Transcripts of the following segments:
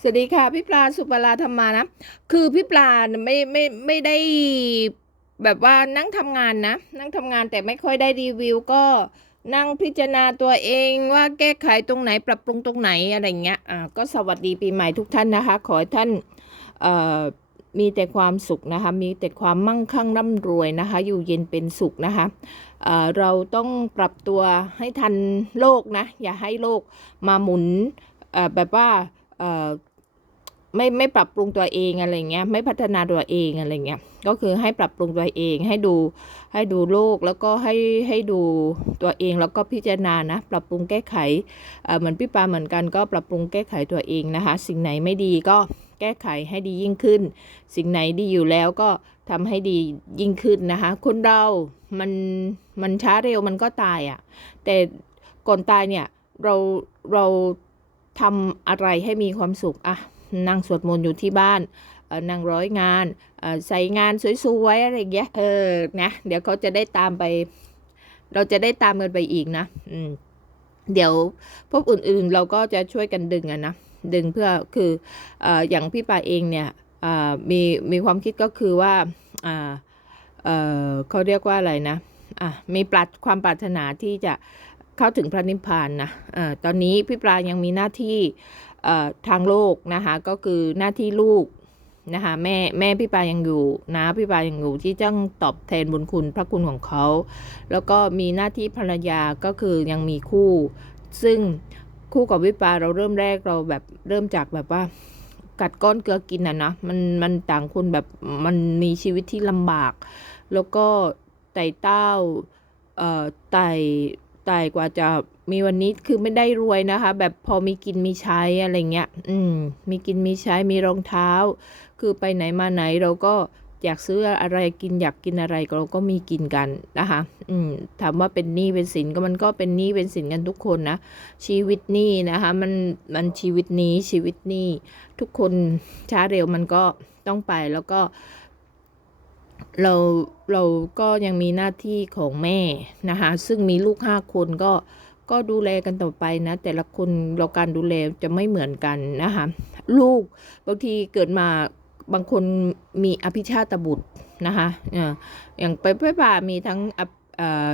สวัสดีค่ะพี่ปลาสุปราธรรมานะ คือพี่ปลาไม่ไม่ไม่ได้แบบว่านั่งทำงานนะ นั่งทำงานแต่ไม่ค่อยได้รีวิวก็นั่งพิจารณาตัวเองว่าแก้ไขตรงไหนปรับปรุงตรงไหนอะไรเงี้ยอ่าก็สวัสดีปีใหม่ทุกท่านนะคะ ขอให้ท่านเอ่อมีแต่ความสุขนะคะ มีแต่ความมั่งคั่งร่ำรวยนะคะ อยู่เย็นเป็นสุขนะคะเอ่อเราต้องปรับตัวให้ทันโลกนะ อย่าให้โลกมาหมุนเอ่อแบบว่า ไม่ไม่ปรับปรุงตัวเองอะไรเงี้ยไม่พัฒนาตัวเองอะไรเงี้ยก็คือให้ปรับปรุงตัวเองให้ดูให้ดูโลกแล้วก็ให้ให้ดูตัวเองแล้วก็พิจารณานะปรับปรุงแก้ไขเหมือนพี่ปาเหมือนกันก็ปรับปรุงแก้ไขตัวเองนะคะ สิ่งไหนไม่ดีก็แก้ไขให้ดียิ่งขึ้น สิ่งไหนดีอยู่แล้วก็ทำให้ดียิ่งขึ้นนะคะ คนเรา มัน มันช้าเร็วมันก็ตายอะ่ะ แต่ก่อนตายเนี่ย เรา เรา ทำอะไรให้มีความสุขอะนั่งสวดมนต์อยู่ที่บ้านนั่งร้อยงานใส่งานสวยๆอะไรเงี้ยเออนะเดี๋ยวเขาจะได้ตามไป เราจะได้ตามกันไปอีกนะอืมเดี๋ยวพวกอื่นๆเราก็จะช่วยกันดึงอะนะดึงเพื่อคือออย่างพี่ปาเองเนี่ยมีมีความคิดก็คือว่าเเขาเรียกว่าอะไรนะอะมีปรัดความปรารถนาที่จะเข้าถึงพระนิพพานนะออตอนนี้พี่ปลายังมีหน้าที่ทางโลกนะคะก็คือหน้าที่ลูกนะคะแม่แม่พี่ปายังอยู่นะพี่ปายังอยู่ที่จ้องตอบแทนบุญคุณพระคุณของเขา แล้วก็มีหน้าที่ภรรยาก็คือยังมีคู่ ซึ่งคู่กับวิปาเราเริ่มแรกเราแบบเริ่มจากแบบว่ากัดก้อนเกลือกินอะนะมันมันต่างคนแบบมันมีชีวิตที่ลำบาก แล้วก็ไต่เต้าเอ่อไต่ ไต่กว่าจะมีวันนี้คือไม่ได้รวยนะคะ แบบพอมีกินมีใช้อะไรเงี้ย อืม มีกินมีใช้มีรองเท้า คือไปไหนมาไหนเราก็อยากซื้ออะไรกินอยากกินอะไรเราก็มีกินกันนะคะ อืมถามว่าเป็นหนี้เป็นสินก็มันก็เป็นหนี้เป็นสินกันทุกคนนะ ชีวิตหนี้นะคะ มันมันชีวิตนี้ชีวิตหนี้ทุกคนช้าเร็วมันก็ต้องไปแล้วก็ เราเราก็ยังมีหน้าที่ของแม่นะคะ ซึ่งมีลูกห้าคนก็ก็ดูแลกันต่อไปนะ แต่ละคนเราการดูแลจะไม่เหมือนกันนะคะ ลูกบางทีเกิดมาบางคนมีอภิชาตบุตรนะคะอย่างไปไปป่ามีทั้งอ่อ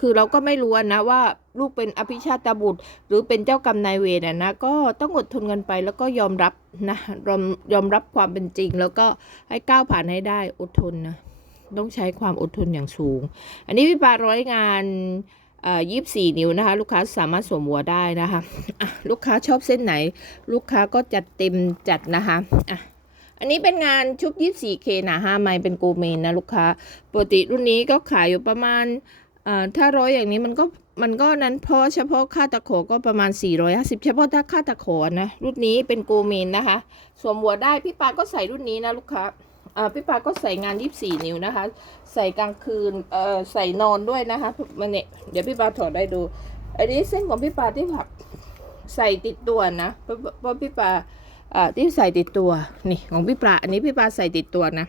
คือเราก็ไม่รู้นะว่าลูกเป็นอภิชาตบุตร หรือเป็นเจ้ากรรมนายเวรนะก็ต้องอดทนกันไปแล้วก็ยอมรับนะยอมยอมรับความเป็นจริง แล้วก็ให้ก้าวผ่านให้ได้อดทนนะต้องใช้ความอดทนอย่างสูง อันนี้พี่ปาร้อยงานยี่สิบสี่นิ้วนะคะ ลูกค้าสามารถสวมหัวได้นะคะะลูกค้าชอบเส้นไหน ลูกค้าก็จัดเต็มจัดนะคะอะอันนี้เป็นงานชุบ 24K หนา5ไมล์เป็นโกเมนนะลูกค้า ปกติรุ่นนี้ก็ขายอยู่ประมาณ ถ้าร้อยอย่างนี้มันก็มันก็นั้นเพราะเฉพาะค่าตะโขก็ประมาณ 450 เฉพาะถ้าค่าตะโขนะรุ่นนี้เป็นโกเมนนะคะสวมหัวได้พี่ปาก็ใส่รุ่นนี้นะลูกค้าพี่ปาก็ใส่งาน 24 นิ้วนะคะ ใส่กลางคืนใส่นอนด้วยนะคะมันเนี่ยเดี๋ยวพี่ปาถอดได้ดู อันนี้เส้นของพี่ปาที่แบบใส่ติดตัวนะเพราะพี่ปาอ่าที่ใส่ติดตัวนี่ของพี่ปาอันนี้พี่ปาใส่ติดตัวนะ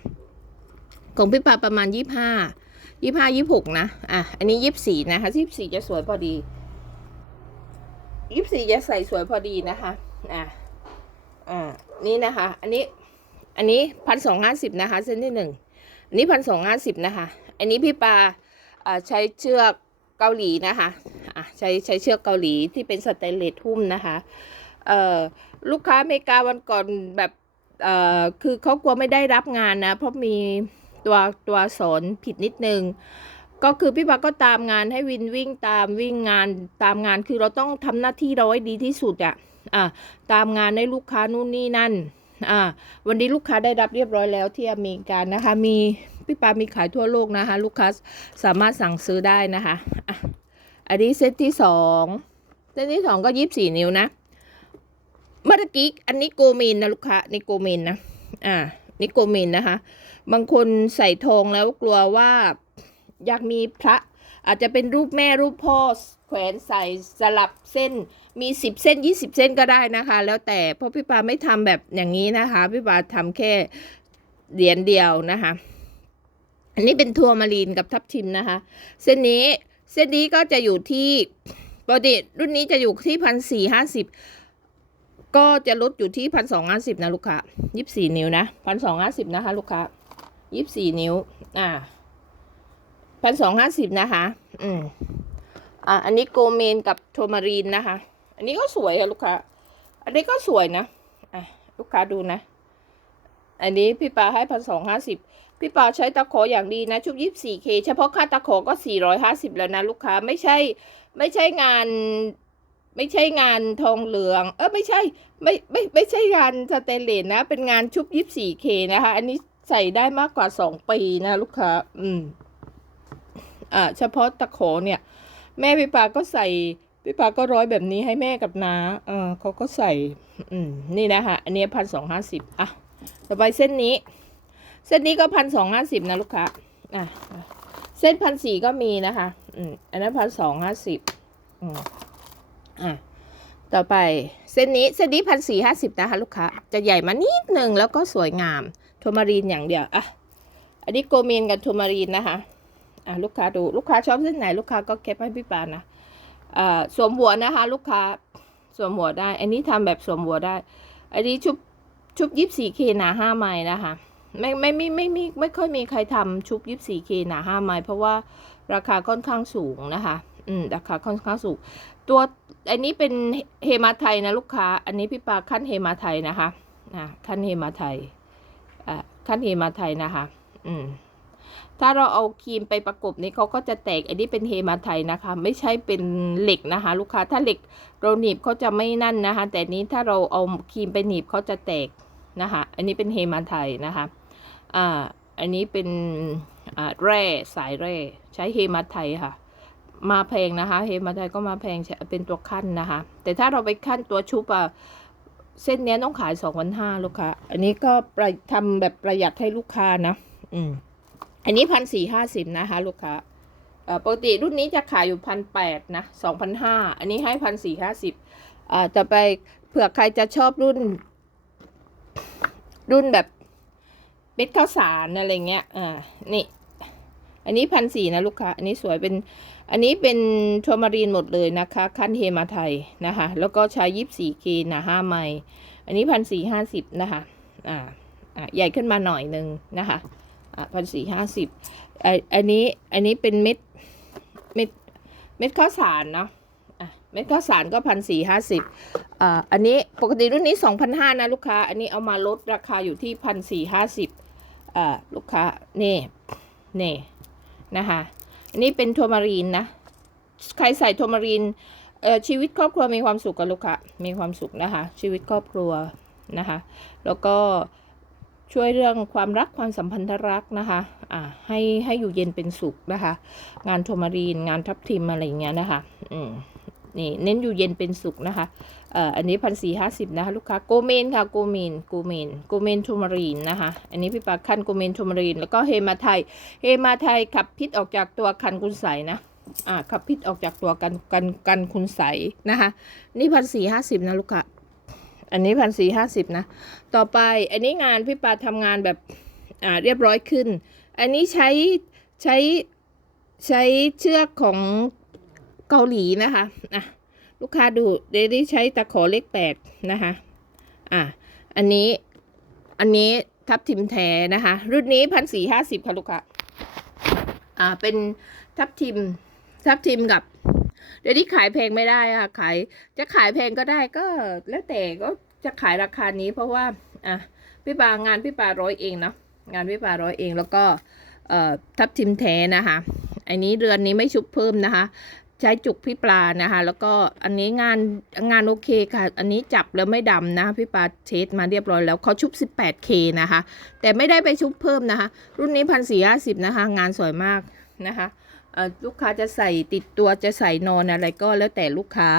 ของพี่ปาประมาณ 25 25 26นะ อะ อันนี้24นะคะ24จะสวยพอดี24จะใส่สวยพอดีนะคะ อะ อ่า นี่นะคะ อันนี้ อันนี้พันสองห้าสิบนะคะ เส้นที่หนึ่งอันนี้พันสองห้าสิบนะคะ อันนี้พี่ปาอ่าใช้เชือกเกาหลีนะคะ อะ ใช้ใช้เชือกเกาหลีที่เป็นสเตนเลสหุ้มนะคะ เอ่อ ลูกค้าอเมริกาวันก่อนแบบ เอ่อ คือเขากลัวไม่ได้รับงานนะ เพราะมี ตัวตัวสอนผิดนิดนึงก็คือพี่ปาก็ตามงานให้วินวิ่งตามวิ่งงานตามงานคือเราต้องทำหน้าที่เราให้ดีที่สุดอะอะตามงานให้ลูกค้านู่นนี่นั่นอ่าวันนี้ลูกค้าได้รับเรียบร้อยแล้วที่อเมริกานะคะ มีพี่ปามีขายทั่วโลกนะคะ ลูกค้าสามารถสั่งซื้อได้นะคะอะอันนี้เซตที่สองเซตที่สองก็ยี่สิบสี่นิ้วนะเมื่อกี้อันนี้โกเมนนะลูกค้านี่โกเมนนะอ่านี่โกเมนนะคะ บางคนใส่ทองแล้วกลัวว่าอยากมีพระอาจจะเป็นรูปแม่รูปพ่อแขวนใส่สลับเส้นมีสิบเส้นยี่สิบเส้นก็ได้นะคะ แล้วแต่เพราะพี่ปาไม่ทำแบบอย่างนี้นะคะ พี่ปาทำแค่เหรียญเดียวนะคะ อันนี้เป็นทัวร์มารีนกับทับทิมนะคะ เส้นนี้เส้นนี้ก็จะอยู่ที่ปกติรุ่นนี้จะอยู่ที่พันสี่ห้าสิบก็จะลดอยู่ที่พันสองห้าสิบนะลูกค้ายี่สิบสี่นิ้วนะพันสองห้าสิบนะคะลูกค้า ยี่สิบสี่นิ้ว อ่าพันสองห้าสิบนะคะ อืม อะอันนี้โกเมนกับโทมารีนนะคะ อันนี้ก็สวยค่ะลูกค้า อันนี้ก็สวยนะ อะ ลูกค้าดูนะ อันนี้พี่ปาให้พันสองห้าสิบพี่ปาใช้ตะขออย่างดีนะชุบยี่สี่เคเฉพาะค่าตะขอก็สี่ร้อยห้าสิบแล้วนะลูกค้า ไม่ใช่ ไม่ใช่งานไม่ใช่งานทองเหลือง เออไม่ใช่ ไม่ไม่ไม่ใช่งานสเตนเลสนะ เป็นงานชุบยี่สี่เคนะคะ อันนี้ ใส่ได้มากกว่าสองปีนะลูกค้า อืม อ่า เฉพาะตะขอเนี่ย แม่พี่ปาก็ใส่พี่ปาก็ร้อยแบบนี้ให้แม่กับน้าเออเขาก็ใส่ อืม นี่นะคะอันนี้พันสองห้าสิบอะ ต่อไปเส้นนี้ เส้นนี้ก็พันสองห้าสิบนะลูกค้า อะอะเส้นพันสี่ก็มีนะคะ อืม อันนั้นพันสองห้าสิบอืม อะต่อไปเส้นนี้เส้นนี้พันสี่ห้าสิบนะคะลูกค้า จะใหญ่มานิดหนึ่งแล้วก็สวยงาม โทมารีนอย่างเดียวอะอันนี้โกเมนกับโทมารีนนะคะอะลูกค้าดูลูกค้าชอบเส้นไหนลูกค้าก็เก็บให้พี่ปานะอ่าสวมหัวนะคะ ลูกค้าสวมหัวได้ อันนี้ทำแบบสวมหัวได้ อันนี้ชุบชุบยี่สี่เคหนาห้าไม้นะคะไม่ไม่ไม่ไม่ไม่ไม่ค่อยมีใครทำชุบยี่สี่เคหนาห้าไม้เพราะว่าราคาค่อนข้างสูงนะคะอืมราคาค่อนข้างสูง ตัวอันนี้เป็นเฮมาไทยนะลูกค้า อันนี้พี่ปาขั้นเฮมาไทยนะคะอ่าขั้นเฮมาไทย อ่าขั้นเฮมาไทยนะคะ อืมถ้าเราเอาครีมไปประกบนี่เขาก็จะแตกอันนี้เป็นเฮมาไทยนะคะ ไม่ใช่เป็นเหล็กนะคะ ลูกค้าถ้าเหล็กเราหนีบเขาจะไม่นั่นนะคะ แต่นี้ถ้าเราเอาครีมไปหนีบเขาจะแตกนะคะ อันนี้เป็นเฮมาไทยนะคะอ่าอันนี้เป็นแร่สายแร่ใช้เฮมาไทยค่ะ มาแพงนะคะ เฮมาไทยก็มาแพงเป็นตัวขั้นนะคะ แต่ถ้าเราไปขั้นตัวชุบอะ เส้นนี้ต้องขายสองพันห้าลูกค้า อันนี้ก็ประทำแบบประหยัดให้ลูกค้านะ อืม อันนี้พันสี่ห้าสิบนะคะ ลูกค้าปกติรุ่นนี้จะขายอยู่พันแปดนะสองพันห้าอันนี้ให้พันสี่ห้าสิบต่อไปเผื่อใครจะชอบรุ่น รุ่นแบบเม็ดข้าวสารอะไรเงี้ย อ่า นี่ อันนี้พันสี่นะลูกค้า อันนี้สวยเป็น อันนี้เป็นทัวมารีนหมดเลยนะคะ ขั้นเฮมาไทยนะคะ แล้วก็ใช้ยี่สี่เคนะห้าไมล์อันนี้พันสี่ห้าสิบนะคะอ่าอ่าใหญ่ขึ้นมาหน่อยหนึ่งนะคะอะพันสี่ห้าสิบอันนี้อันนี้เป็นเม็ดเม็ดเม็ดข้าวสารเนาะอะเม็ดข้าวสารก็พันสี่ห้าสิบอ่าอันนี้ปกติรุ่นนี้สองพันห้านะลูกค้า อันนี้เอามาลดราคาอยู่ที่พันสี่ห้าสิบอ่าลูกค้า นี่ นี่ นะคะ อันนี้เป็นทัวมารีนนะ ใครใส่ทัวมารีนเอ่อชีวิตครอบครัวมีความสุขกับลูกค้ามีความสุขนะคะ ชีวิตครอบครัวนะคะ แล้วก็ช่วยเรื่องความรักความสัมพันธรักนะคะอ่าให้ให้อยู่เย็นเป็นสุขนะคะ งานโทมารีนงานทับทิมอะไรอย่างเงี้ยนะคะ อืม นี่เน้นอยู่เย็นเป็นสุขนะคะเอ่ออันนี้พันสี่ห้าสิบนะคะลูกค้าโกเมนค่ะโกเมนโกเมนโกเมนโทมารีนนะคะอันนี้พี่ปาคันโกเมนโทมารีนแล้วก็เฮมาไทยเฮมาไทยขับพิษออกจากตัวคันคุณใสนะอ่าขับพิษออกจากตัวกันกันกันคุณใสนะคะนี่พันสี่ห้าสิบนะลูกค้าอันนี้พันสี่ห้าสิบนะต่อไปอันนี้งานพี่ปาทำงานแบบอ่าเรียบร้อยขึ้น อันนี้ใช้ใช้ใช้เชือกของ เกาหลีนะคะอะลูกค้าดูเดดี้ใช้ตะขอเลขแปดนะคะอะอันนี้อันนี้ทับทิมแท้นะคะ รุ่นนี้พันสี่ห้าสิบค่ะลูกค้าอ่าเป็นทับทิมทับทิมกับเดี๋ยวนี้ขายแพงไม่ได้ค่ะขายจะขายแพงก็ได้ก็แล้วแต่ก็จะขายราคานี้เพราะว่าอะพี่ปางานพี่ปาร้อยเองเนาะงานพี่ปาร้อยเองแล้วก็เอ่อทับทิมแท้นะคะ อันนี้เรือนนี้ไม่ชุบเพิ่มนะคะ ใช้จุกพี่ปลานะคะ แล้วก็อันนี้งานงานโอเคค่ะ อันนี้จับแล้วไม่ดำนะพี่ปลาเช็ดมาเรียบร้อยแล้วเขาชุบ 18K นะคะ แต่ไม่ได้ไปชุบเพิ่มนะคะ รุ่นนี้พันสี่ห้าสิบนะคะ งานสวยมากนะคะลูกค้าจะใส่ติดตัวจะใส่นอนอะไรก็แล้วแต่ลูกค้า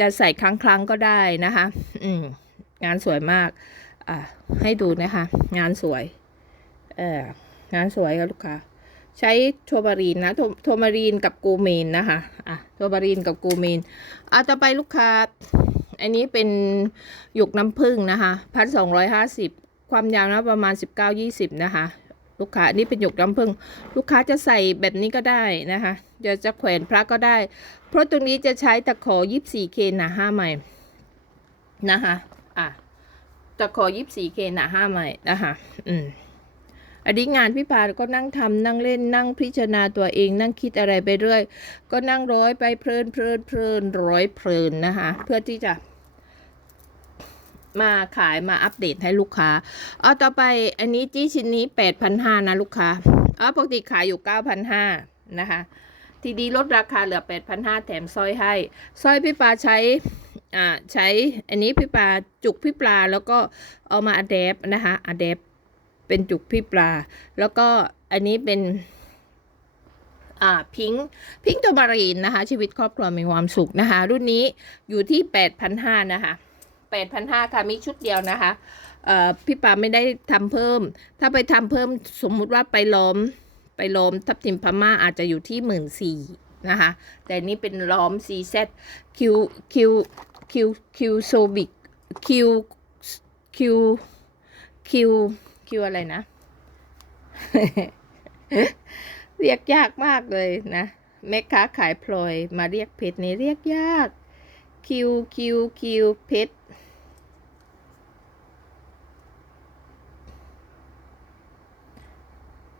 จะใส่ครั้งครั้งก็ได้นะคะ อืมงานสวยมากอ่ให้ดูนะคะ งานสวยเอองานสวยค่ะลูกค้า ใช้โทบารีนนะโทโทมารีนกับกูเมนนะคะอะโทบารีนกับกูเมนอะต่อไปลูกค้า อันนี้เป็นหยกน้ำผึ้งนะคะพันสองร้อยห้าสิบความยาวนะประมาณสิบเก้ายี่สิบนะคะ ลูกค้าอันนี้เป็นหยกน้ำผึ้งลูกค้าจะใส่แบบนี้ก็ได้นะคะจะจะแขวนพระก็ได้ เพราะตรงนี้จะใช้ตะขอยี่สี่เคหนาห้าใหม่นะคะอะตะขอยี่สิบสี่เคหนาห้าใหม่นะคะอืม อันนี้งานพี่ปาก็นั่งทำนั่งเล่นนั่งพิจารณาตัวเอง นั่งคิดอะไรไปเรื่อย ก็นั่งร้อยไปเพลินเพลินเพลินร้อยเพลินนะคะ เพื่อที่จะมาขายมาอัปเดตให้ลูกค้า เอาต่อไปอันนี้จี้ชิ้นนี้แปดพันห้านะลูกค้าเอาปกติขายอยู่เก้าพันห้านะคะ ทีดีลดราคาเหลือแปดพันห้าแถมสร้อยให้สร้อยพี่ปาใช้อ่าใช้อันนี้พี่ปลาจุกพี่ปลาแล้วก็เอามาอัดแอปนะคะอัดแอป เป็นจุกพี่ปลา แล้วก็อันนี้เป็นอ่าพิงค์พิงค์ตัวมารีนนะคะ ชีวิตครอบครัวมีความสุขนะคะ รุ่นนี้อยู่ที่แปดพันห้านะคะแปดพันห้าค่ะ มีชุดเดียวนะคะเอ่อพี่ปาไม่ได้ทำเพิ่ม ถ้าไปทำเพิ่มสมมุติว่าไปล้อมไปล้อมทับทิมพม่าอาจจะอยู่ที่หมื่นสี่นะคะ แต่นี่เป็นล้อม CZ Q Q Q Q โซบิก Q Q Q Q อะไรนะ เรียกยากมากเลยนะแม่ค้าขายพลอยมาเรียกเพชรนี่เรียกยาก Q Q Q เพชร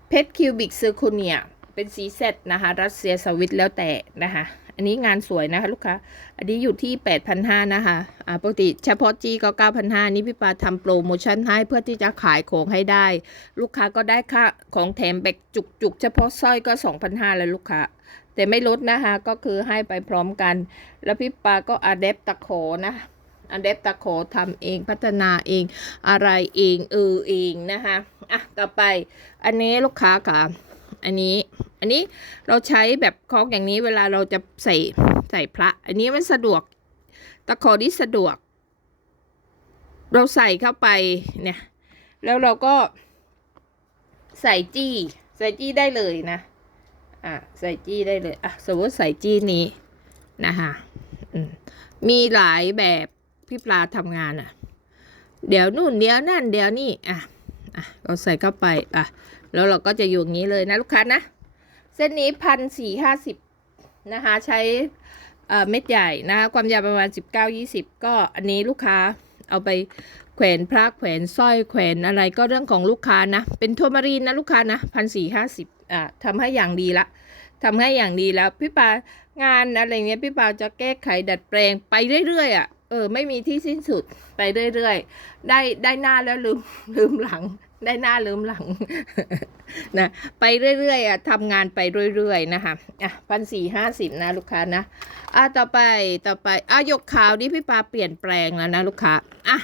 เพชรคิวบิกเซอร์โคเนีย เป็นสีเซตนะคะ รัสเซียสวิตแล้วแต่นะคะ อันนี้งานสวยนะคะลูกค้า อันนี้อยู่ที่ 8,500 นะคะ อ่าปกติเฉพาะจีก็ 9,500 นี่พี่ปาทำโปรโมชั่นให้เพื่อที่จะขายของให้ได้ ลูกค้าก็ได้ค่าของแถมแบกจุกๆ เฉพาะสร้อยก็ 2,500 แล้วลูกค้า แต่ไม่ลดนะคะ ก็คือให้ไปพร้อมกัน แล้วพี่ปาก็อ d เดปตะโขนะอ d เดปตะโขทำเองพัฒนาเองอะไรเองเออเองนะคะอะต่อไปอันนี้ลูกค้าค่ะ อันนี้ อันนี้เราใช้แบบคล้องอย่างนี้เวลาเราจะใส่ใส่พระ อันนี้มันสะดวก ตะขอที่สะดวก เราใส่เข้าไปเนี่ย แล้วเราก็ใส่จี้ ใส่จี้ได้เลยนะ อะ ใส่จี้ได้เลย อะ สมมติใส่จี้นี้นะคะมมีหลายแบบพี่ปลาทำงานอะ เดี๋ยวนู่นเดี๋ยวนั่นเดี๋ยวนี่ อะ อะ เราใส่เข้าไป อะ แล้วเราก็จะอยู่อย่างนี้เลยนะลูกค้านะ เส้นนี้พันสี่ห้าสิบนะคะใช้เม็ดใหญ่นะคะความยาวประมาณ 19 20 ก็อันนี้ลูกค้าเอาไปแขวนพระแขวนสร้อยแขวนอะไรก็เรื่องของลูกค้านะ เป็นโทมารีนนะลูกค้านะพันสี่ห้าสิบอ่าทำให้อย่างดีละทำให้อย่างดีแล้วพี่ปางานอะไรเงี้ยพี่ปาจะแก้ไขดัดแปลงไปเรื่อยๆอะเออไม่มีที่สิ้นสุดไปเรื่อยๆ ได้ได้หน้าแล้วลืมลืมหลัง ได้หน้าลืมหลังนะไปเรื่อยๆอะทำงานไปเรื่อยๆนะคะอะพันสี่ห้าสิบนะลูกค้านะอะต่อไปต่อไปอะยกขาวนี่พี่ปาเปลี่ยนแปลงแล้วนะลูกค้าอะ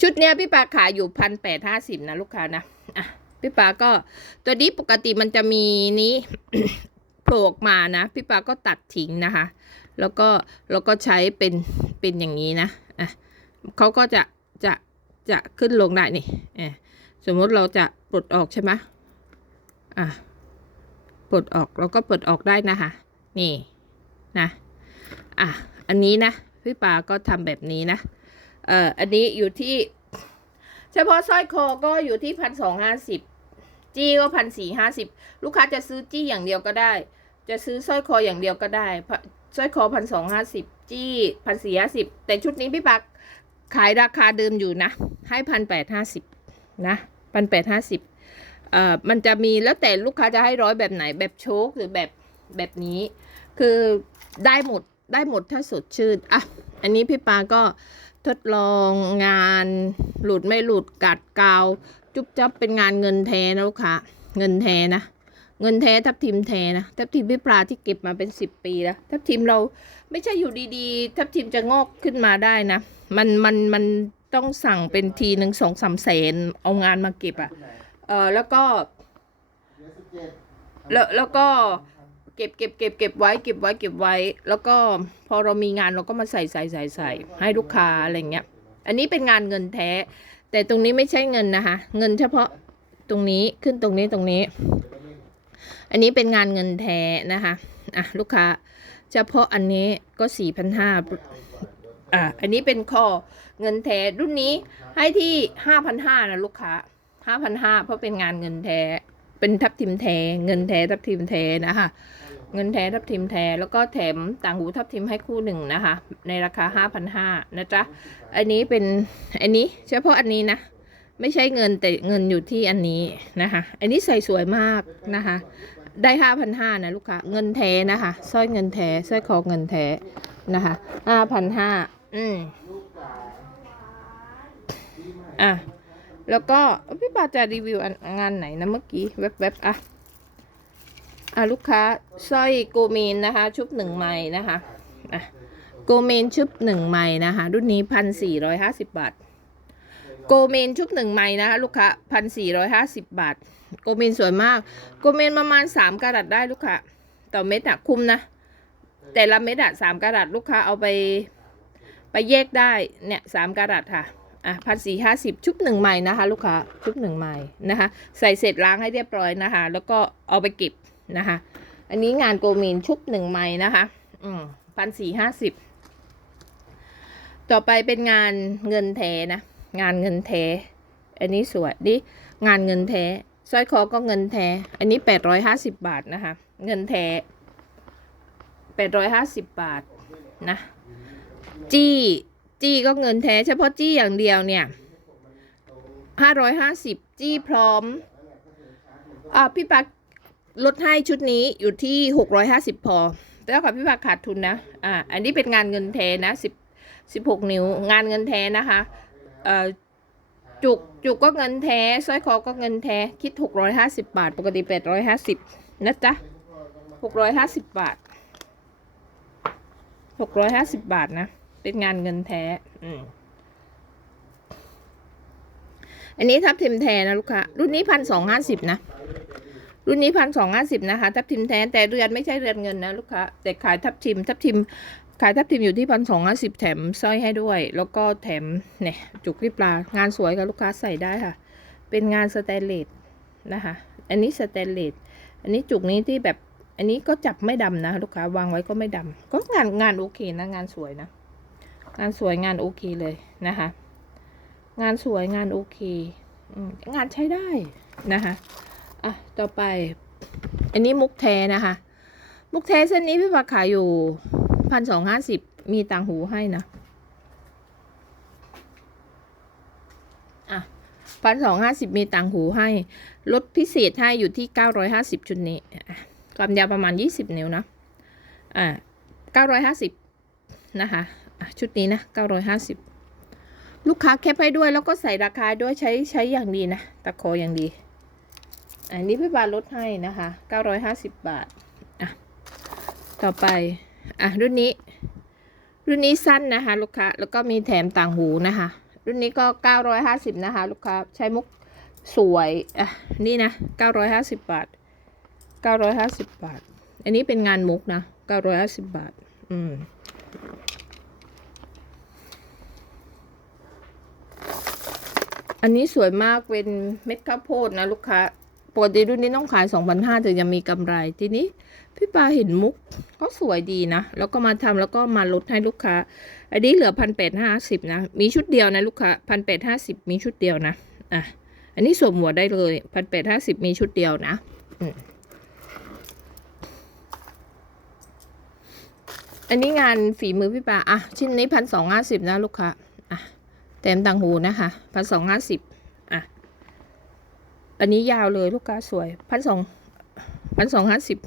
ชุดเนี้ยพี่ปาขายอยู่พันแปดห้าสิบนะลูกค้านะอะพี่ปาก็ตัวนี้ปกติมันจะมีนี้โผล่มานะพี่ปาก็ตัดทิ้งนะคะ แล้วก็แล้วก็ใช้เป็นเป็นอย่างนี้นะอะเขาก็จะ จะขึ้นลงได้นี่เอ่อสมมติเราจะปลดออกใช่ไหมอะปลดออกเราก็ปลดออกได้นะคะ นี่นะอะอันนี้นะพี่ปาก็ทำแบบนี้นะเอ่ออันนี้อยู่ที่ เฉพาะสร้อยคอก็อยู่ที่พันสองห้าสิบจี้ก็พันสี่ห้าสิบลูกค้าจะซื้อจี้อย่างเดียวก็ได้ จะซื้อสร้อยคออย่างเดียวก็ได้สร้อยคอพันสองห้าสิบจี้พันสี่ห้าสิบแต่ชุดนี้พี่ปัก ขายราคาเดิมอยู่นะ ให้พันแปดห้าสิบนะพันแปดห้าสิบเอ่อมันจะมีแล้วแต่ลูกค้าจะให้ร้อยแบบไหนแบบโชคหรือแบบแบบนี้ คือได้หมดได้หมดถ้าสดชื่นอะอันนี้พี่ปาก็ทดลองงานหลุดไม่หลุดกัดกาว จุ๊บจับเป็นงานเงินแท้นะลูกค้าเงินแท้นะเงินแท้ทับทิมแท้นะทับทิมพี่ปลาที่เก็บมาเป็นสิบปีแล้วทับทิมเราไม่ใช่อยู่ดีๆ ทับทิมจะงอกขึ้นมาได้นะ มันมันมันต้องสั่งเป็นทีหนึ่งสองสามแสนเอางานมาเก็บอะ่ะเออแล้วก็แล้วแล้วก็เก็บเก็บเก็บเก็บไว้เก็บไว้เก็บไว้ แล้วก็พอเรามีงานเราก็มาใส่ใส่ใส่ใส่ให้ลูกค้าอะไรเงี้ย อันนี้เป็นงานเงินแท้ แต่ตรงนี้ไม่ใช่เงินนะคะ เงินเฉพาะตรงนี้ขึ้นตรงนี้ตรงนี้ อันนี้เป็นงานเงินแท้นะคะอะลูกค้า เฉพาะอันนี้ก็สี่พันห้า อะอันนี้เป็นคอเงินแท้รุ่นนี้ให้ที่ห้าพันห้านะลูกค้าห้าพันห้าเพราะเป็นงานเงินแท้ เป็นทับทิมแท้ เงินแท้ทับทิมแท้นะคะเงินแท้ทับทิมแท้แล้วก็แถมต่างหูทับทิมให้คู่หนึ่งนะคะ ในราคาห้าพันห้านะจ๊ะอันนี้เป็นอันนี้เฉพาะอันนี้นะไม่ใช่เงินแต่เงินอยู่ที่อันนี้นะคะ อันนี้ใส่สวยมากนะคะ ได้ห้าพันห้านะลูกค้าเงินแท้นะคะสร้อยเงินแท้สร้อยคอเงินแท้นะคะห้าพันห้า อืมอะ แล้วก็พี่ปาจะรีวิวงานไหนนะเมื่อกี้แวบๆอะอะลูกค้าสร้อยโกเมนนะคะ ชุบหนึ่งไม้นะคะอะโกเมนชุบหนึ่งไม้นะคะ รุ่นนี้พันสี่ร้อยห้าสิบบาทโกเมนชุบหนึ่งไม้นะคะลูกค้าพันสี่ร้อยห้าสิบบาท โกเมนสวยมาก โกเมนประมาณสามกะรัตได้ลูกค้าต่อเม็ดอะคุ้มนะ แต่ละเม็ดอะสามกะรัตลูกค้าเอาไป ไปแยกได้เนี่ยสามกะรัตค่ะอะพันสี่ห้าสิบชุบหนึ่งใหม่นะคะ ลูกค้าชุบหนึ่งใหม่นะคะ ใส่เสร็จล้างให้เรียบร้อยนะคะ แล้วก็เอาไปเก็บนะคะ อันนี้งานโกมินชุบหนึ่งใหม่นะคะ อืมพันสี่ห้าสิบต่อไปเป็นงานเงินแท้นะงานเงินแท้อันนี้สวยนี่งานเงินแท้สร้อยคอก็เงินแท้ อันนี้แปดร้อยห้าสิบบาทนะคะ เงินแท้แปดร้อยห้าสิบบาทนะ จี้ จี้ก็เงินแท้เฉพาะจี้อย่างเดียวเนี่ยห้าร้อยห้าสิบจี้พร้อมอ่าพี่ปักลดให้ชุดนี้อยู่ที่หกร้อยห้าสิบพอแล้วกับพี่ปักขาดทุนนะอ่าอันนี้เป็นงานเงินแท้นะสิบสิบหกนิ้ว งานเงินแท้นะคะเอ่อจุกจุกก็เงินแท้สร้อยคอก็เงินแท้คิดหกร้อยห้าสิบบาท ปกติแปดร้อยห้าสิบนะจ๊ะหกร้อยห้าสิบบาทหกร้อยห้าสิบบาทนะ เป็นงานเงินแท้อืมอันนี้ทับทิมแท้นะลูกค้ารุ่นนี้พันสองห้าสิบนะรุ่นนี้พันสองห้าสิบนะคะ ทับทิมแท้แต่เรือนไม่ใช่เรือนเงินนะลูกค้าแต่ขายทับทิม ทับทิม ขายทับทิมอยู่ที่พันสองห้าสิบแถมสร้อยให้ด้วย แล้วก็แถมเนี่ยจุกที่ปลางานสวยค่ะลูกค้าใส่ได้ค่ะ เป็นงานสแตนเลสนะคะ อันนี้สแตนเลสอันนี้จุกนี้ที่แบบอันนี้ก็จับไม่ดำนะ ลูกค้าวางไว้ก็ไม่ดำก็งานงานโอเคนะงานสวยนะ งานสวยงานโอเคเลยนะคะ งานสวยงานโอเคงานใช้ได้นะคะอะต่อไป อันนี้มุกแท้นะคะ มุกแท้เส้นนี้พี่ปาขายอยู่พันสองห้าสิบมีต่างหูให้นะอะพันสองห้าสิบมีต่างหูให้ลดพิเศษให้อยู่ที่เก้าร้อยห้าสิบชุดนี้ความยาวประมาณยี่สิบนิ้วนะอ่าเก้าร้อยห้าสิบนะคะ ชุดนี้นะเก้าร้อยห้าสิบลูกค้าแคปให้ด้วยแล้วก็ใส่ราคาด้วยใช้ใช้อย่างดีนะ ตะโคอย่างดี อันนี้พี่บาลลดให้นะคะเก้าร้อยห้าสิบบาท อะ ต่อไป อะ รุ่นนี้ รุ่นนี้สั้นนะคะ ลูกค้า แล้วก็มีแถมต่างหูนะคะ รุ่นนี้ก็เก้าร้อยห้าสิบนะคะ ลูกค้า ใช้มุกสวย อะ นี่นะเก้าร้อยห้าสิบบาทเก้าร้อยห้าสิบบาท อันนี้เป็นงานมุกนะเก้าร้อยห้าสิบบาท อืม อันนี้สวยมากเป็นเม็ดข้าวโพดนะลูกค้าปกติรุ่นนี้ต้องขาย 2,500ถึงจะมีกำไร ทีนี้พี่ปาเห็นมุกก็สวยดีนะ แล้วก็มาทำแล้วก็มาลดให้ลูกค้า อันนี้เหลือพันแปดห้าสิบนะ มีชุดเดียวนะลูกค้าพันแปดห้าสิบมีชุดเดียวนะ อะ อันนี้สวมหัวได้เลยพันแปดห้าสิบมีชุดเดียวนะอันนี้งานฝีมือพี่ปา อะ ชิ้นนี้พันสองห้าสิบนะลูกค้า อะแถมต่างหูนะคะพันสองห้าสิบอะ อันนี้ยาวเลยลูกค้าสวยพันสองพันสองห้าสิบ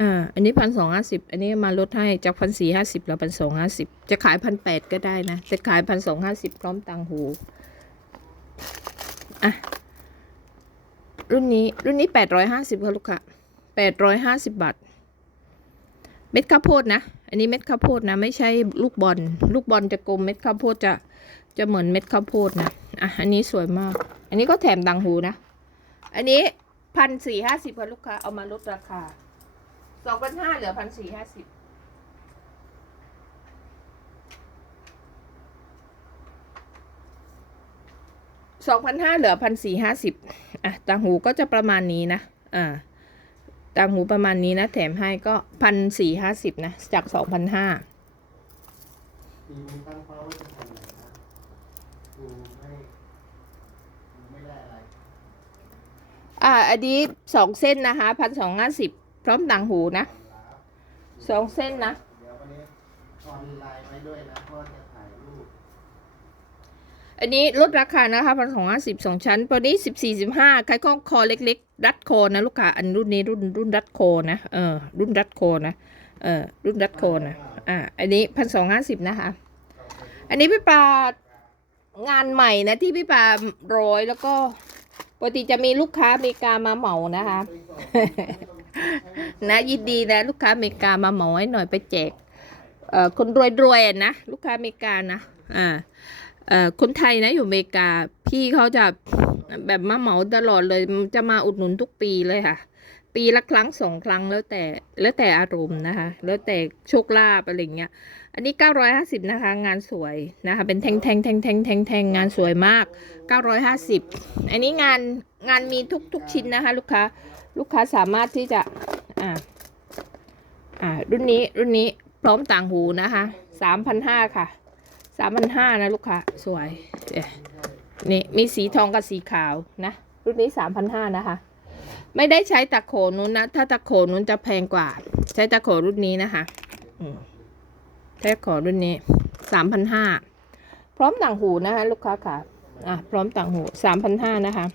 อ่า อันนี้พันสองห้าสิบอันนี้มาลดให้จากพันสี่ห้าสิบแล้วพันสองห้าสิบจะขายพันแปดก็ได้นะจะขายพันสองห้าสิบพร้อมตังหู อะ รุ่นนี้รุ่นนี้แปดร้อยห้าสิบค่ะลูกค้าแปดร้อยห้าสิบบาท เม็ดข้าวโพดนะ อันนี้เม็ดข้าวโพดนะ ไม่ใช่ลูกบอล ลูกบอลจะกลมเม็ดข้าวโพดจะจะเหมือนเม็ดข้าวโพดนะอะอันนี้สวยมาก อันนี้ก็แถมดังหูนะ อันนี้พันสี่ห้าสิบค่ะลูกค้าเอามาลดราคาสองพันห้าเหลือพันสี่ห้าสิบสองพันห้าเหลือพันสี่ห้าสิบอะต่างหูก็จะประมาณนี้นะ อ่า ต่างหูประมาณนี้นะ แถมให้ก็พันสี่ห้าสิบนะ จากสองพันห้าอ่าจะทำอะไรนะดูไม่ดูไม่ได้อะไรอ่าอันนี้สองเส้นนะคะพันสองห้าสิบพร้อมต่างหูนะสองเส้นนะ เดี๋ยววันนี้ออนไลน์ไว้ด้วยนะเพราะจะ อันนี้ลดราคานะคะพันสองห้าสิบสองชั้นตัวนี้สิบสี่สิบห้าใครก็คอเล็ก ๆ รัดคนนะลูกค้าอันรุ่นนี้รุ่นรุ่นรัดคนนะเออรุ่นรัดคนนะเออรุ่นรัดคนนะอ่าอันนี้พันสองห้าสิบนะคะ อันนี้พี่ปางานใหม่นะที่พี่ปลาโรยแล้วก็ปกติจะมีลูกค้าอเมริกามาเหมานะคะนะยินดีนะลูกค้าอเมริกามาเหมาให้หน่อยไปแจกเอ่อคนรวยๆนะลูกค้าอเมริกานะอ่า คนไทยนะอยู่อเมริกา พี่เขาจะแบบมาเหมาตลอดเลยจะมาอุดหนุนทุกปีเลยค่ะ ปีละครั้งสองครั้งแล้วแต่แล้วแต่อารมณ์นะคะ แล้วแต่โชคลาภอะไรเงี้ยอันนี้ 950 นะคะ งานสวยนะคะ เป็นแทงแทงแทงแทงแทงแทงงานสวยมาก 950 อันนี้งานงานมีทุกทุกชิ้นนะคะ ลูกค้าลูกค้าสามารถที่จะอ่าอ่ารุ่นนี้รุ่นนี้พร้อมต่างหูนะคะ 3,500 ค่ะ 3,500นห้านะลูกค้าสวยเอ๊ะนี่มีสีทองกับสีขาวนะ รุ่นนี้3,500นห้านะคะ ไม่ได้ใช้ตะโขนนู้นนะ ถ้าตะโขนนู้นจะแพงกว่า ใช้ตะโขนรุ่นนี้นะคะแท็กขอรุ่นนี้สามพันห้าพร้อมต่างหูนะคะ ลูกค้าค่ะอะ พร้อมต่างหูสามพันห้านะคะ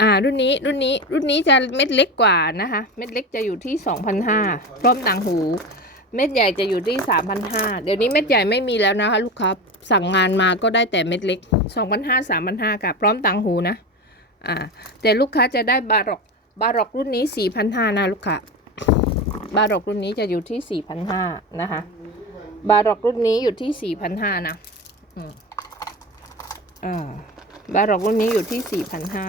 อ่ารุ่นนี้รุ่นนี้รุ่นนี้จะเม็ดเล็กกว่านะคะ เม็ดเล็กจะอยู่ที่สองพันห้าพร้อมต่างหู เม็ดใหญ่จะอยู่ที่สามพันห้าเดี๋ยวนี้เม็ดใหญ่ไม่มีแล้วนะคะ ลูกค้าสั่งงานมาก็ได้แต่เม็ดเล็กสองพันห้าสามพันห้าค่ะพร้อมต่างหูนะอ่าแต่ลูกค้าจะได้บารอกบารอกรุ่นนี้สี่พันห้านะลูกค้าบารอกรุ่นนี้จะอยู่ที่สี่พันห้านะคะ บารอกรุ่นนี้อยู่ที่สี่พันห้านะอืมอ่าบารอกรุ่นนี้อยู่ที่สี่พันห้า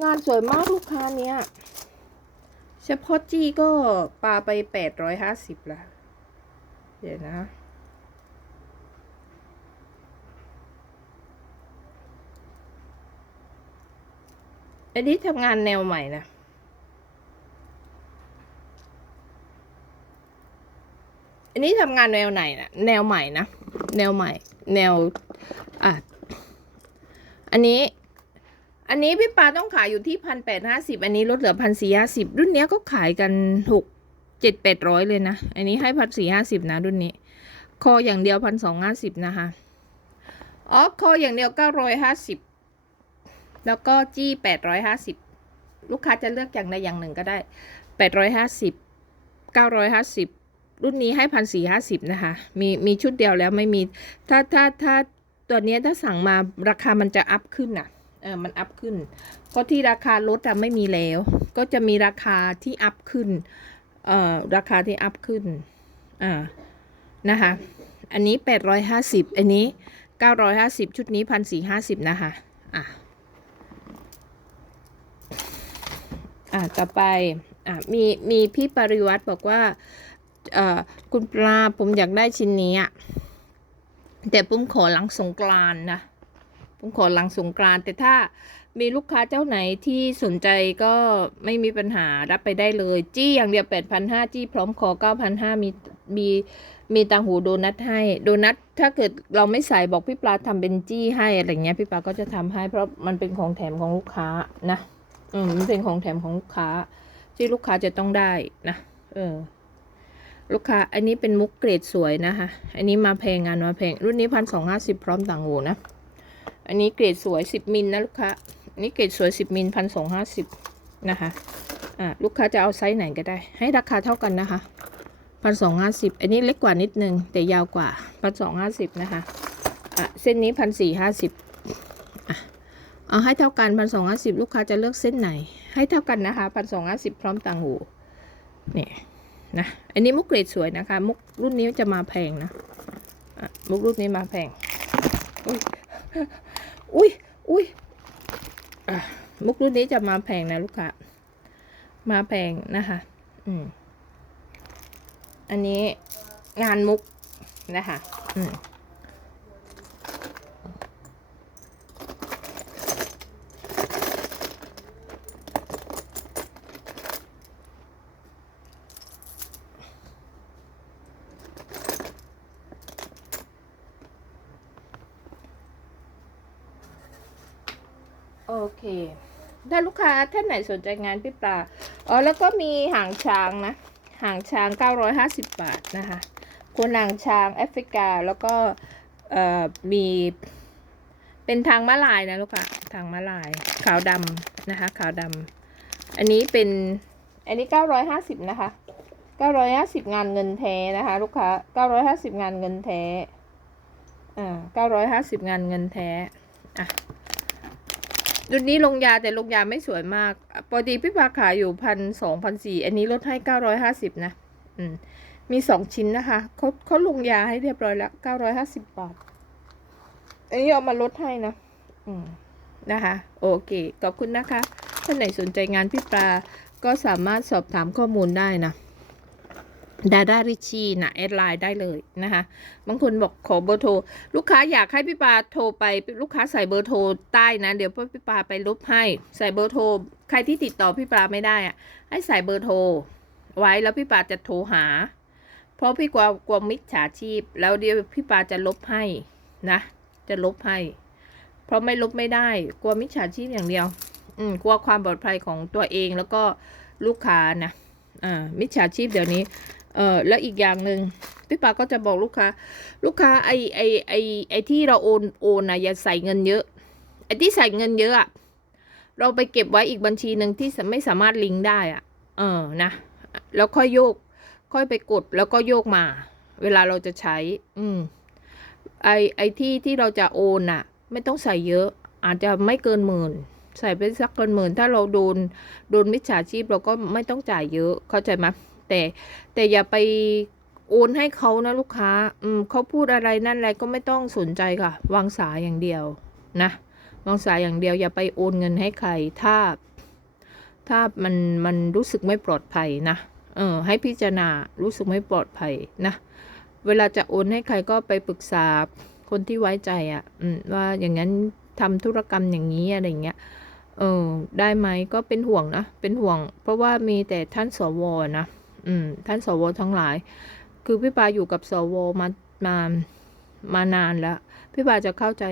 งานสวยมากลูกค้าเนี้ย เฉพาะจี้ก็ปาไปแปดร้อยห้าสิบละเดี๋ยวนะอันนี้ทำงานแนวใหม่นะ อันนี้ทำงานแนวไหนนะแนวใหม่นะ แนวใหม่ แนว อะ อันนี้ อันนี้พี่ปาต้องขายอยู่ที่พันแปดห้าสิบอันนี้ลดเหลือพันสี่ห้าสิบรุ่นนี้ก็ขายกันหกเจ็ดแปดร้อยเลยนะ อันนี้ให้พันสี่ห้าสิบนะรุ่นนี้ คออย่างเดียวพันสองห้าสิบนะคะ อ๋อคออย่างเดียวเก้าร้อยห้าสิบแล้วก็จี้แปดร้อยห้าสิบลูกค้าจะเลือกอย่างใดอย่างหนึ่งก็ได้แปดร้อยห้าสิบเก้าร้อยห้าสิบรุ่นนี้ให้พันสี่ห้าสิบนะคะ มีมีชุดเดียวแล้วไม่มี ถ้าถ้าถ้าตัวนี้ถ้าสั่งมาราคามันจะอัพขึ้นน่ะ เออมันอัพขึ้น เพราะที่ราคาลดอะไม่มีแล้ว ก็จะมีราคาที่อัพขึ้น เอ่อ ราคาที่อัพขึ้น อ่า นะคะ อันนี้แปดร้อยห้าสิบอันนี้เก้าร้อยห้าสิบชุดนี้พันสี่ห้าสิบนะคะ อะ อ่าต่อไป อ่ามี มีพี่ปริวัติบอกว่า เอ่อ คุณปลาผมอยากได้ชิ้นนี้อะแต่ผมขอหลังสงกรานนะ ผมขอหลังสงกรานแต่ถ้ามีลูกค้าเจ้าไหนที่สนใจก็ไม่มีปัญหารับไปได้เลย จี้อย่างเดียวแปดพันห้าจี้พร้อมคอเก้าพันห้ามีมีมีต่างหูโดนัทให้ โดนัทถ้าเกิดเราไม่ใส่บอกพี่ปลาทำเป็นจี้ให้อะไรเงี้ยพี่ปลาก็จะทำให้ เพราะมันเป็นของแถมของลูกค้านะอืมมันเป็นของแถมของลูกค้า ที่ลูกค้าจะต้องได้นะเออลูกค้า อันนี้เป็นมุกเกรดสวยนะคะ อันนี้มาแพงงานมาแพง รุ่นนี้พันสองห้าสิบพร้อมต่างหูนะ อันนี้เกรดสวยสิบมิลนะลูกค้าอันนี้เกรดสวยสิบมิลพันสองห้าสิบนะคะอ่าลูกค้าจะเอาไซส์ไหนก็ได้ ให้ราคาเท่ากันนะคะพันสองห้าสิบอันนี้เล็กกว่านิดนึง แต่ยาวกว่าพันสองห้าสิบนะคะอะเส้นนี้พันสี่ห้าสิบอะเอาให้เท่ากันพันสองห้าสิบลูกค้าจะเลือกเส้นไหน ให้เท่ากันนะคะพันสองห้าสิบพร้อมต่างหูเนี่ยนะอันนี้มุกเกรดสวยนะคะ มุกรุ่นนี้จะมาแพงนะอะมุกรุ่นนี้มาแพง อุ้ยอุ้ยมุกรุ่นนี้จะมาแพงนะลูกค้ามาแพงนะคะอืมอันนี้งานมุกนะคะอืม โอเค ถ้าลูก ค้าท่านไหนสนใจงานพี่ปลาอ๋อแล้วก็มีหางช้างนะหางช้าง 950 บาทนะคะคุณหางช้างแอฟริกาแล้วก็เอ่อมีเป็นทางม้าลายนะลูกค้าทางม้าลายขาวดำนะคะขาวดำอันนี้เป็นอันนี้ 950 นะคะ 950 งานเงินแท้นะคะลูกค้า 950 งานเงินแท้อ่า950 งานเงินแท้อะ รุ่นนี้ลงยาแต่ลงยาไม่สวยมากปกติพี่ปาขายอยู่พันสองพันสี่อันนี้ลดให้เก้าร้อยห้าสิบนะอืมมีสองชิ้นนะคะเขาเขาลงยาให้เรียบร้อยแล้วเก้าร้อยห้าสิบบาท อันนี้เอามาลดให้นะ อืมนะคะ โอเค ขอบคุณนะคะ ท่านไหนสนใจงานพี่ปลาก็สามารถสอบถามข้อมูลได้นะ ดาดาริชีนะแอดไลน์ได้เลยนะคะบางคนบอกขอเบอร์โทร ลูกค้าอยากให้พี่ปาโทรไปลูกค้าใส่เบอร์โทรใต้นะ เดี๋ยวพี่ปาไปลบให้ใส่เบอร์โทร ใครที่ติดต่อพี่ปาไม่ได้อะให้ใส่เบอร์โทร ไว้แล้วพี่ปาจะโทรหา เพราะพี่กลัวกลัวมิจฉาชีพ แล้วเดี๋ยวพี่ปาจะลบให้นะ จะลบให้ เพราะไม่ลบไม่ได้ กลัวมิจฉาชีพอย่างเดียว อืมกลัวความปลอดภัยของตัวเองแล้วก็ลูกค้านะอ่ามิจฉาชีพเดี๋ยวนี้ เออแล้วอีกอย่างหนึ่งพี่ปาก็จะบอกลูกค้า ลูกค้าไอไอไอไอที่เราโอนโอนนะอย่าใส่เงินเยอะไอที่ใส่เงินเยอะอะเราไปเก็บไว้อีกบัญชีหนึ่งที่ไม่สามารถลิงก์ได้อะเออนะ แล้วค่อยโยก ค่อยไปกดแล้วก็โยกมา เวลาเราจะใช้ อืมไอไอที่ที่เราจะโอนน่ะไม่ต้องใส่เยอะ อาจจะไม่เกินหมื่นใส่ไปสักเกินหมื่นถ้าเราโดนโดนมิจฉาชีพเราก็ไม่ต้องจ่ายเยอะเข้าใจไหม แต่ แต่อย่าไปโอนให้เขานะลูกค้า อืมเขาพูดอะไรนั่นอะไรก็ไม่ต้องสนใจค่ะ วางสายอย่างเดียวนะ วางสายอย่างเดียวอย่าไปโอนเงินให้ใคร ถ้า ถ้ามันมันรู้สึกไม่ปลอดภัยนะ เออ ให้พิจารณา รู้สึกไม่ปลอดภัยนะ เวลาจะโอนให้ใครก็ไปปรึกษาคนที่ไว้ใจอะ่ะ อืม ว่าอย่างนั้นทำธุรกรรมอย่างนี้อะไรเงี้ย เออ ได้ไหมก็เป็นห่วงนะ เป็นห่วง เพราะว่ามีแต่ท่านสวนะ อืมท่านสวทั้งหลาย คือพี่ปาอยู่กับสวมามามานานแล้ว พี่ปาจะเข้าใจ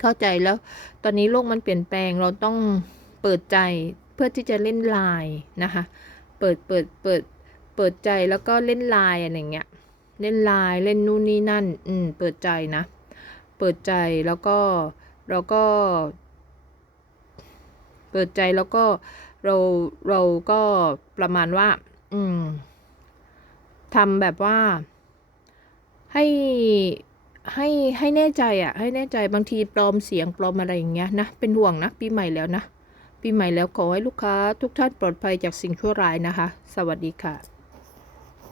เข้าใจแล้ว ตอนนี้โลกมันเปลี่ยนแปลงเราต้องเปิดใจเพื่อที่จะเล่นไลน์นะคะ เปิดเปิดเปิดเปิดใจแล้วก็เล่นไลน์อะไรเงี้ย เล่นไลน์เล่นนู่นนี่นั่น อืม เปิดใจนะ เปิดใจแล้วก็เราก็ เปิดใจแล้วก็ เราเราก็ประมาณว่า อืมทำแบบว่า ให้ให้ให้แน่ใจอะ่ะ ให้แน่ใจบางทีปลอมเสียงปลอมอะไรอย่างเงี้ยนะเป็นห่วงนะปีใหม่แล้วนะปีใหม่แล้วขอให้ลูกค้าทุกท่านปลอดภัยจากสิ่งชั่วร้ายนะคะ สวัสดีค่ะ